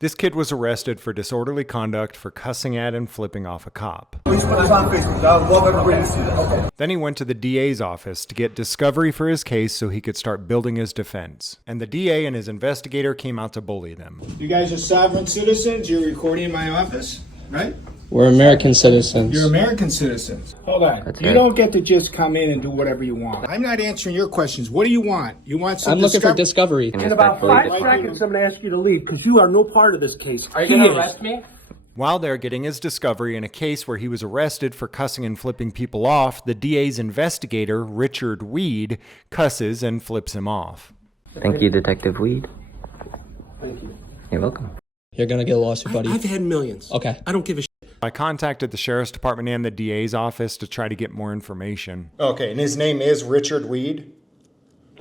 This kid was arrested for disorderly conduct for cussing at and flipping off a cop. Please put this on Facebook. I would love everybody to see that. Okay. Then he went to the DA's office to get discovery for his case so he could start building his defense. And the DA and his investigator came out to bully them. You guys are sovereign citizens. You're recording in my office, right? We're American citizens. You're American citizens. Hold on. That's you right. don't get to just come in and do whatever you want. I'm not answering your questions. What do you want? You want some I'm looking for discovery. In about 5 seconds, I'm going to ask you to leave because you are no part of this case. Are you going to arrest me? While they're getting his discovery in a case where he was arrested for cussing and flipping people off, the DA's investigator, Richard Weed, cusses and flips him off. Thank you, Detective Weed. Thank you. You're welcome. You're going to get a lawsuit, buddy. I've had millions. Okay. I don't give a shit. I contacted the sheriff's department and the DA's office to try to get more information. Okay, and his name is Richard Weed?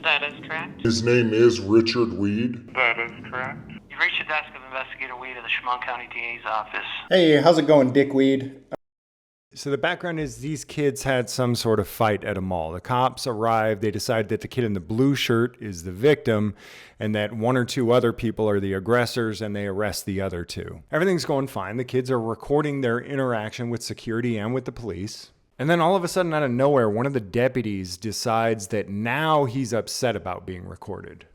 That is correct. His name is Richard Weed. That is correct. You've reached the desk of Investigator Weed of the Chemung County DA's office. Hey, how's it going, Dick Weed? So the background is these kids had some sort of fight at a mall. The cops arrived. They decided that the kid in the blue shirt is the victim and that one or two other people are the aggressors, and they arrest the other two. Everything's going fine. The kids are recording their interaction with security and with the police. And then all of a sudden, out of nowhere, one of the deputies decides that now he's upset about being recorded.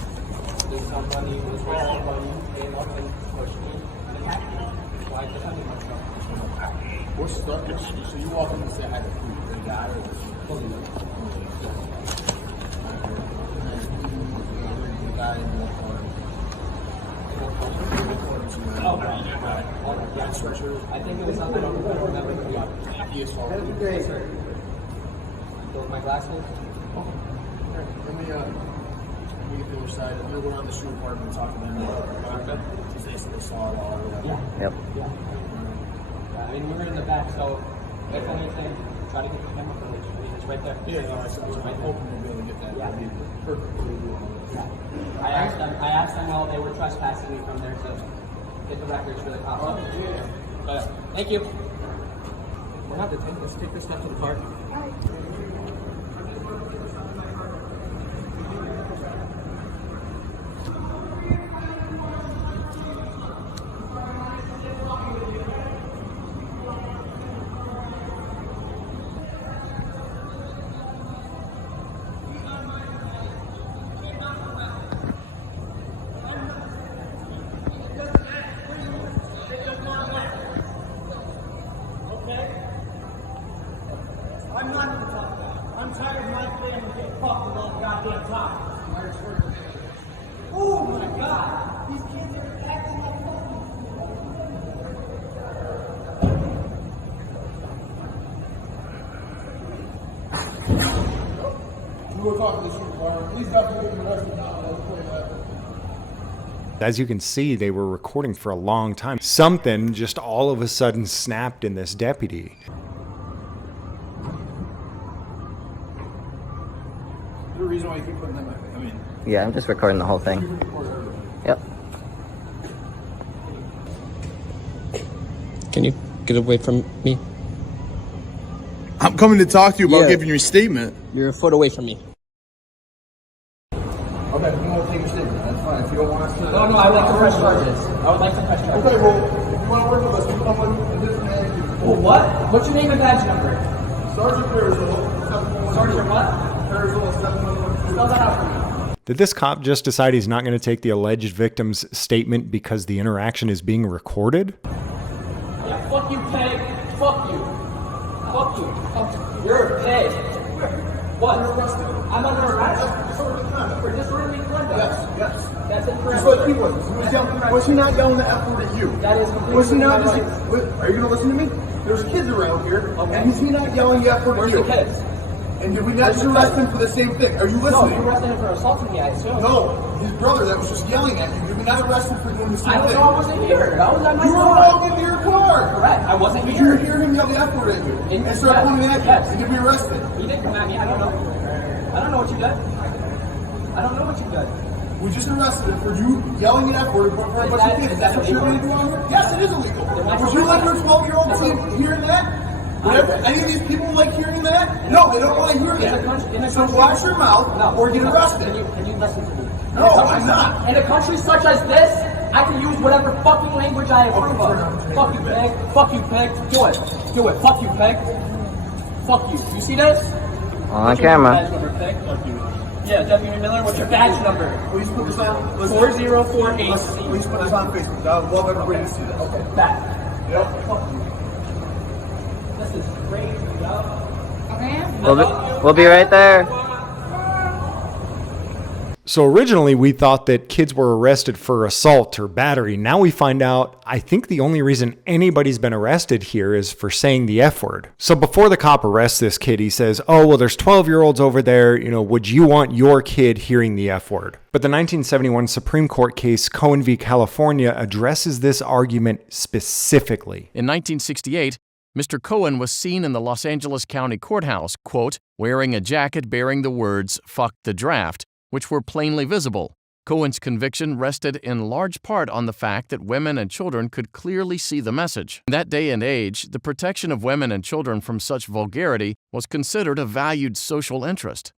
Somebody was with somebody, came up and pushed me and attacked me. So I defended myself. What's the subject? So you walk in and say, I had to prove the guy or was pulling up? The guy in the corner. Oh, right. I think it was something, I don't remember. He is following you. Yes, sir. Those my glasses? Let me get the other side. I'm going to go around the street apartment and talk to them. Because they said they saw it all. Yep. Yeah. I mean, we were in the back, so if anything, try to get the camera footage. I mean, it's right there. Yeah, no, so I hope we'll be able to get that. Yeah. That'd be perfectly Yeah. I asked them while they were trespassing me from there to get the records for the cops. But thank you. We'll have to let's take this stuff to the park. I'm not going to talk about it. I'm tired of my family getting fucked with all the goddamn time. Oh my god! These kids are acting like fucking... We were talking to the street apartment. Please definitely get arrested now. As you can see, they were recording for a long time. Something just all of a sudden snapped in this deputy. The reason why you keep putting them in, I mean... Yeah, I'm just recording the whole thing. Yep. Can you get away from me? I'm coming to talk to you about Yeah. giving your statement. You're a foot away from me. Okay, you won't take your statement. That's fine. If you don't want us to... No, I would like to press charges. I would like to press charges. Okay, well, if you want to work with us, you come with a different name. Well, what? What's your name and badge number? Sergeant Perizolo. Sergeant what? Perizolo, 711. Spell that out for me. Did this cop just decide he's not going to take the alleged victim's statement because the interaction is being recorded? Yeah, fuck you, pig. Fuck you. Fuck you. Fuck you. You're a pig. What? I'm under arrest? For disorderly conduct? Yes. That's Just incorrect. like he was. Was he not yelling the F word at you? That is completely Was he not? incorrect. Are you going to listen to me? There's kids around here, Okay. and is he not yelling the F word at Where's you? the kids? And did we not just arrest him for the same thing? Are you No, listening? you arrested him for assaulting me, I assume. No, his brother that was just yelling at you. Did we not arrest him for doing the same I don't thing? know, I wasn't here. I was at my You were car. walking to your car. Correct, I wasn't Did here. you hear him yell the F word at you? In- And start yes, pointing at you? yes. And get me arrested? He didn't come at me, I don't know. I don't know what you did. I don't know what you did. We just arrested him for you yelling an F word in front of a bunch of kids. Is that what you're going to do on here? Yes, it is illegal. Was you letting your 12-year-old team hearing that? Whatever. Any of these people like hearing that? No, they don't want to hear that. So watch your mouth or get arrested. Can you listen to me? No, I'm not. In a country such as this, I can use whatever fucking language I approve of. Fuck you, pig. Fuck you, pig. Do it. Do it. Fuck you, pig. Fuck you. You see this? On camera. Badge number, pig. Fuck you. Yeah, Deputy Miller, what's your badge number? Please put this on. 4048. Please put this on Facebook. I would love everybody to see that. Okay, back. Yep. Fuck you. This is crazy, yo. We'll be right there. So originally we thought that kids were arrested for assault or battery. Now we find out, I think the only reason anybody's been arrested here is for saying the F word. So before the cop arrests this kid, he says, oh, well, there's 12-year-olds over there. You know, would you want your kid hearing the F word? But the 1971 Supreme Court case Cohen v. California addresses this argument specifically. In 1968, Mr. Cohen was seen in the Los Angeles County Courthouse, quote, wearing a jacket bearing the words, "Fuck the draft," which were plainly visible. Cohen's conviction rested in large part on the fact that women and children could clearly see the message. In that day and age, the protection of women and children from such vulgarity was considered a valued social interest.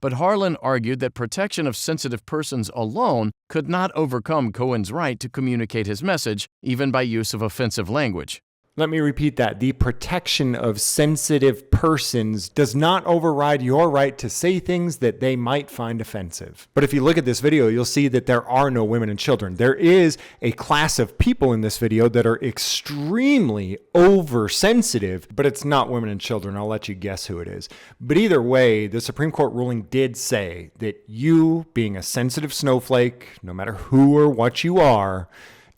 But Harlan argued that protection of sensitive persons alone could not overcome Cohen's right to communicate his message, even by use of offensive language. Let me repeat that. The protection of sensitive persons does not override your right to say things that they might find offensive. But if you look at this video, you'll see that there are no women and children. There is a class of people in this video that are extremely oversensitive, but it's not women and children. I'll let you guess who it is. But either way, the Supreme Court ruling did say that you, being a sensitive snowflake, no matter who or what you are,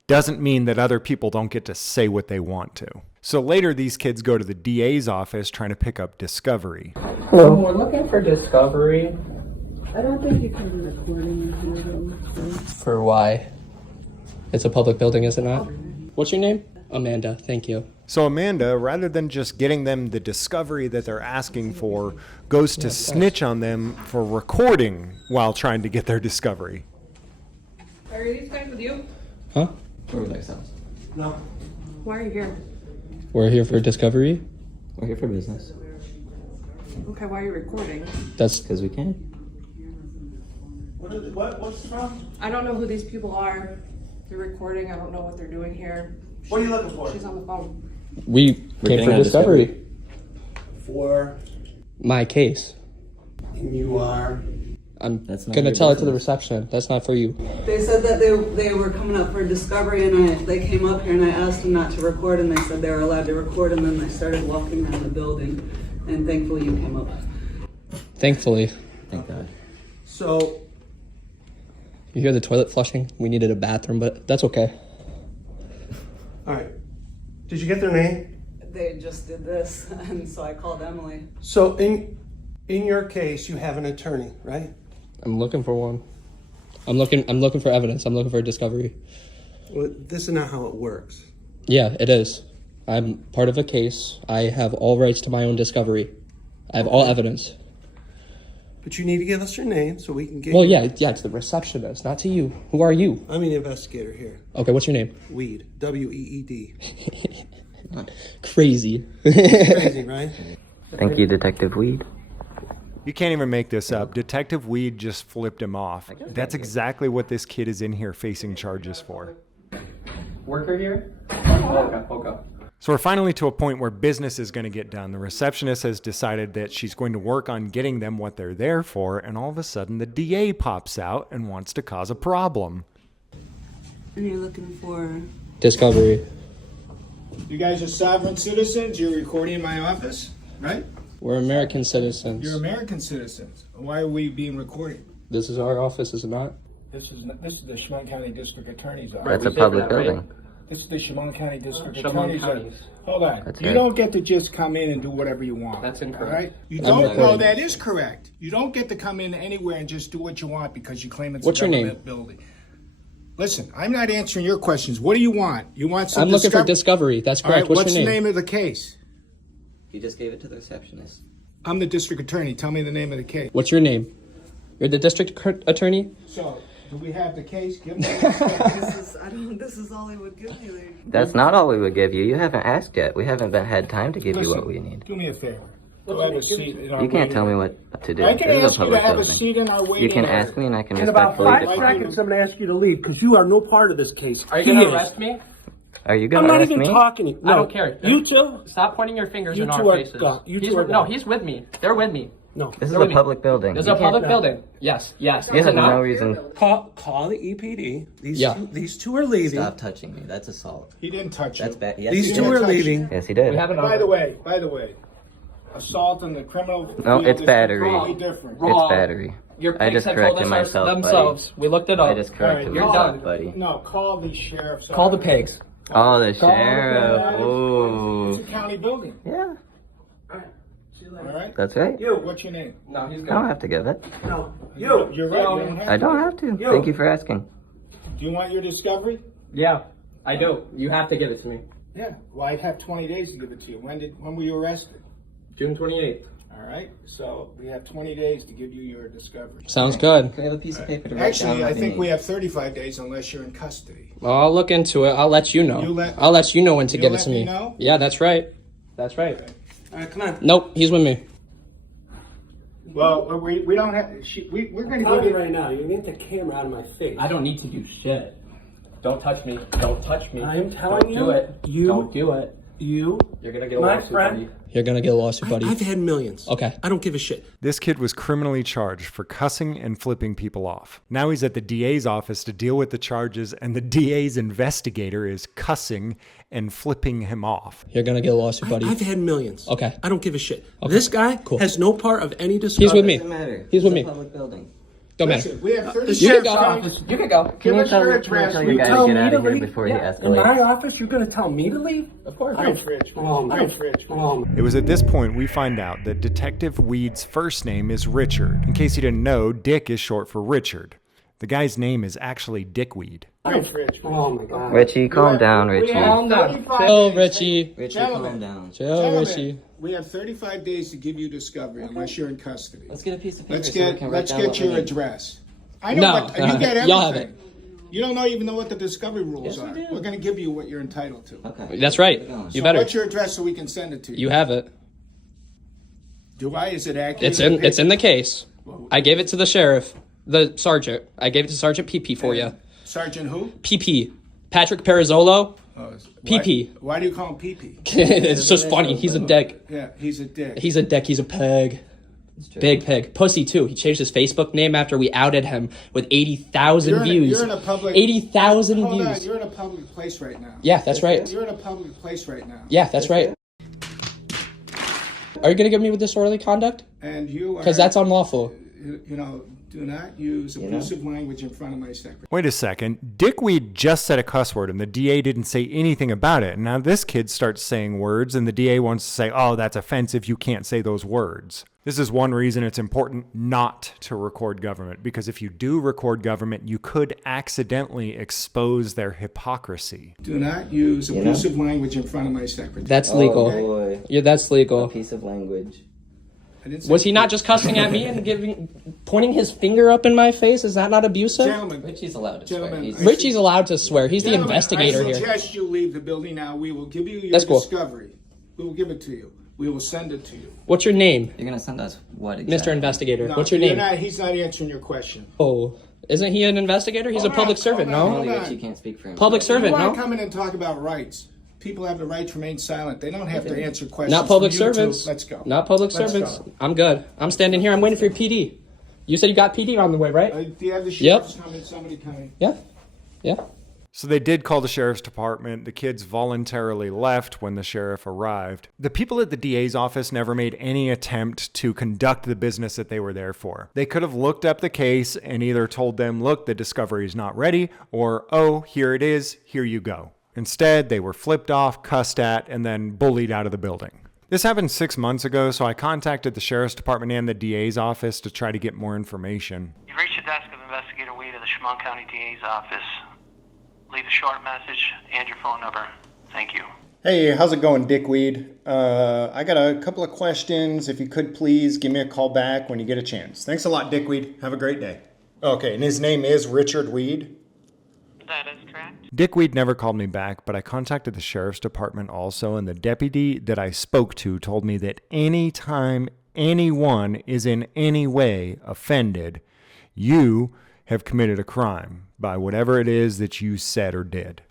doesn't mean that other people don't get to say what they want to. So later, these kids go to the DA's office trying to pick up discovery. Hello. We're looking for discovery. I don't think you can be recording in here. For why? It's a public building, is it not? What's your name? Amanda, thank you. So Amanda, rather than just getting them the discovery that they're asking for, goes to snitch on them for recording while trying to get their discovery. Are these guys with you? Huh? No. Why are you here? We're here for discovery. We're here for business. Okay, why are you recording? That's Because we can. What's the problem? I don't know who these people are. They're recording. I don't know what they're doing here. What are you looking for? She's on the phone. we We're came getting for a discovery. For My case. you are. I'm That's not gonna your tell it to the business. reception. That's not for you. They said that they were coming up for discovery, and they came up here and I asked them not to record, and they said they were allowed to record, and then they started walking around the building, and thankfully you came up. Thankfully. Thank God. So, You hear the toilet flushing? We needed a bathroom, but that's okay. all right. Did you get their name? They just did this, and so I called Emily. So, in your case, you have an attorney, right? I'm looking for one. I'm looking for evidence. I'm looking for a discovery. Well, this is not how it works. Yeah, it is. I'm part of a case. I have all rights to my own discovery. I have all evidence. But you need to give us your name so we can get Well, you. yeah, to the receptionist, not to you. Who are you? I'm the investigator here. Okay, what's your name? Weed. W-E-E-D. Crazy. Crazy, right? Thank you, Detective Weed. You can't even make this up. Detective Weed just flipped him off. That's exactly what this kid is in here facing charges for. Worker here? Okay. So we're finally to a point where business is going to get done. The receptionist has decided that she's going to work on getting them what they're there for, and all of a sudden the DA pops out and wants to cause a problem. And you're looking for... Discovery. You guys are sovereign citizens. You're recording in my office, right? We're American citizens. You're American citizens. Why are we being recorded? This is our office, is it not? This is the Chemung County District Attorney's office. That's a public building. This is the Chemung County District Chemung Attorney's County. office. Hold on. That's You right. don't get to just come in and do whatever you want. That's incorrect. All right? You I'm don't. recording. No, that is correct. You don't get to come in anywhere and just do what you want because you claim it's What's a your government building. Listen, I'm not answering your questions. What do you want? You want some I'm looking for discovery? discovery. That's All right, correct. What's what's your the name? name of the case? You just gave it to the receptionist. I'm the district attorney. Tell me the name of the case. What's your name? You're the district attorney? So, Do we have the case? Give me This is all he would give me. That's not all we would give you. You haven't asked yet. We haven't had time to give you what we need. Do me a favor. Go have a seat in our You can't tell me what to do. I can This is ask you to have a building. seat in our waiting You can area. ask me and I can In about respectfully 5 decline. seconds, I'm going to ask you to leave because you are no part of this case. Are you going to arrest me? Are you I'm going to not arrest even me? talking to you. No. I don't care. You two? Stop pointing your fingers You in two our are faces. done. You two are No, done. he's with me. They're with me. No. This is They're a with me. public building. This is a public building. Yes. You Is have it not? no reason. Call the EPD. Yeah. These two are leaving. Stop touching me. That's assault. He didn't touch That's you. bad. Yes, These he two did. are leaving. Yes, he did. We have it By on. the way, assault in the criminal No, field it's is battery. completely different. It's Wrong. battery. Your I pigs just have told corrected us myself, themselves. We looked it up. I just corrected You're myself, done. buddy. No, call the sheriff's Call the office. pigs. Oh, the sheriff. It's Ooh. a county building. Yeah, All right? that's right. What's your name? No, he's I good. don't have to give it. No. You're right. You don't have I to. don't have to. Thank you for asking. Do you want your discovery? Yeah, I do. You have to give it to me. Yeah. Well, I'd have 20 days to give it to you. When were you arrested? June 28th. All right. So we have 20 days to give you your discovery. Sounds good. Can I have a piece of paper to write down Actually, what I you think need? we have 35 days unless you're in custody. Well, I'll look into it. I'll let you know. I'll let you know when to You'll give it let to me me. know? Yeah, that's right. That's right. All right, come on. Nope, he's with me. Well, we don't have. We're going to Tell give me you. right now. You get the camera out of my face. I don't need to do shit. Don't touch me. Don't touch me. I am telling Don't you. do it. Don't do it. You. You're gonna get a My lawsuit, friend. buddy. You're gonna get a lawsuit, buddy. I've had millions. Okay. I don't give a shit. This kid was criminally charged for cussing and flipping people off. Now he's at the DA's office to deal with the charges, and the DA's investigator is cussing and flipping him off. You're gonna get a lawsuit, buddy. I've had millions. Okay. I don't give a shit. Okay. This guy Cool. has no part of any discussion. He's with me. Doesn't matter. He's with It's me. a public building. Don't matter. Listen, we have 30 The You can sheriff's go. office. You can go. Give us your Can you address. tell You your guy tell to get me out to of here leave? before he In escalates? my office, you're gonna tell me to leave? Of course. Rich, Rich. Rich. It was at this point we find out that Detective Weed's first name is Richard. In case you didn't know, Dick is short for Richard. The guy's name is actually Dick Weed. Rich. Oh my god. Richie, calm down, Richie. Calm down. Chill, Richie. Richie, Gentlemen. calm down. Chill, Richie. We have 35 days to give you discovery unless you're in custody. Let's get a piece of paper Let's so we get can write down what we your need. address. I know, No, but you get everything. y'all have it. You don't even know what the discovery rules Yes, we are. do. We're going to give you what you're entitled to. Okay. That's right. Keep going. You better. What's your address so we can send it to you? You have it. Do I? Is it accurate? It's in the case. I gave it to the sheriff, the sergeant. I gave it to Sergeant PP for you. Sergeant who? PP. Patrick Perizzolo. Why- PP. Why do you call him PP? It's just funny. He's a dick. Yeah, he's a dick. He's a dick. He's a peg. Big pig. Pussy, too. He changed his Facebook name after we outed him with 80,000 views. You're in a public... 80,000 Hold on, views. you're in a public place right now. Yeah, that's right. You're in a public place right now. Yeah, that's right. Are you going to give me with disorderly conduct? And you are... Because that's unlawful. You know, do not use abusive language in front of my secretary. Wait a second. Dickweed just said a cuss word and the DA didn't say anything about it. And now this kid starts saying words and the DA wants to say, oh, that's offensive. You can't say those words. This is one reason it's important not to record government, because if you do record government, you could accidentally expose their hypocrisy. Do not use abusive language in front of my secretary. That's legal. Oh, boy. Yeah, that's legal. A piece of language. Was he not just cussing at me and pointing his finger up in my face? Is that not abusive? Gentlemen, Richie's allowed to swear. Richie's allowed to swear. He's the investigator I here. suggest you leave the building now. We will give you your That's cool. discovery. We will give it to you. We will send it to you. What's your name? You're going to send us what exactly? Mr. Investigator. No, What's your you're name? he's not answering your question. Oh, isn't he an investigator? He's a public servant, no? Only Richie can't speak for himself. Public servant, You want no? to come in and talk about rights. People have the right to remain silent. They don't have to answer questions. Not public from you two. servants. Let's go. Not public Let's servants. go. I'm good. I'm standing here. I'm waiting for your PD. You said you got PD on the way, right? Do you have the Yep. sheriff's coming? Somebody coming? Yeah. Yeah. So they did call the sheriff's department. The kids voluntarily left when the sheriff arrived. The people at the DA's office never made any attempt to conduct the business that they were there for. They could have looked up the case and either told them, look, the discovery is not ready, or, oh, here it is, here you go. Instead, they were flipped off, cussed at, and then bullied out of the building. This happened 6 months ago, so I contacted the sheriff's department and the DA's office to try to get more information. You've reached the desk of Investigator Weed of the Chemung County DA's office. Leave a short message and your phone number. Thank you. Hey, how's it going, Dickweed? I got a couple of questions. If you could please give me a call back when you get a chance. Thanks a lot, Dickweed. Have a great day. Okay, and his name is Richard Weed? That is correct. Dick Weed never called me back, but I contacted the sheriff's department also, and the deputy that I spoke to told me that anytime anyone is in any way offended, you have committed a crime by whatever it is that you said or did.